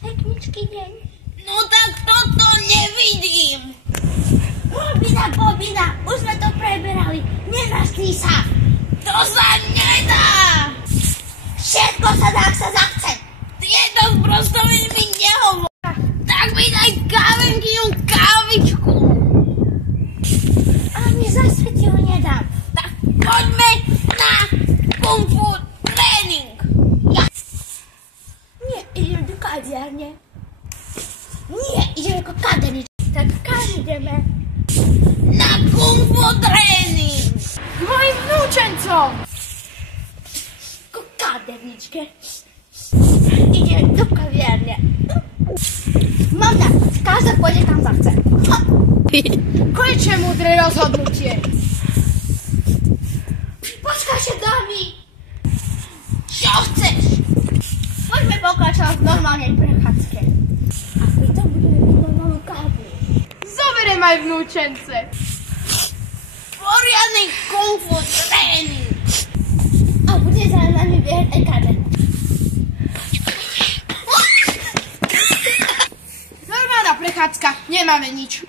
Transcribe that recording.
Technický deň. No tak toto nevidím. Bobina, už sme to preberali. Nenaští sa. To sa nedá. Všetko sa dá, ak sa zachce. Tieto sprostoviny mi nehovor. Tak mi daj kávičku. Ani zasvetilu nedám. Tak poďme na kung fu tréning. Nie, idem do kaviarne. Nie, idem ako kadernička. Tak kam ideme? Na kung fu tréning. K mojim vnúčencom! Ku kaderničke. Idem do kaviarne. Mama, každá pôjde tam zachce. Konečne múdre rozhodnutie. Počkajte, dámy. Čo chceš? Poďme pokračovať v normálnej prechádzke. A pritom budeme piť normálnu kávu. Zoberiem aj vnúčence. Poriadny kung fu tréning. A bude za nami behať aj kader. Normálna prechádzka, nemáme nič.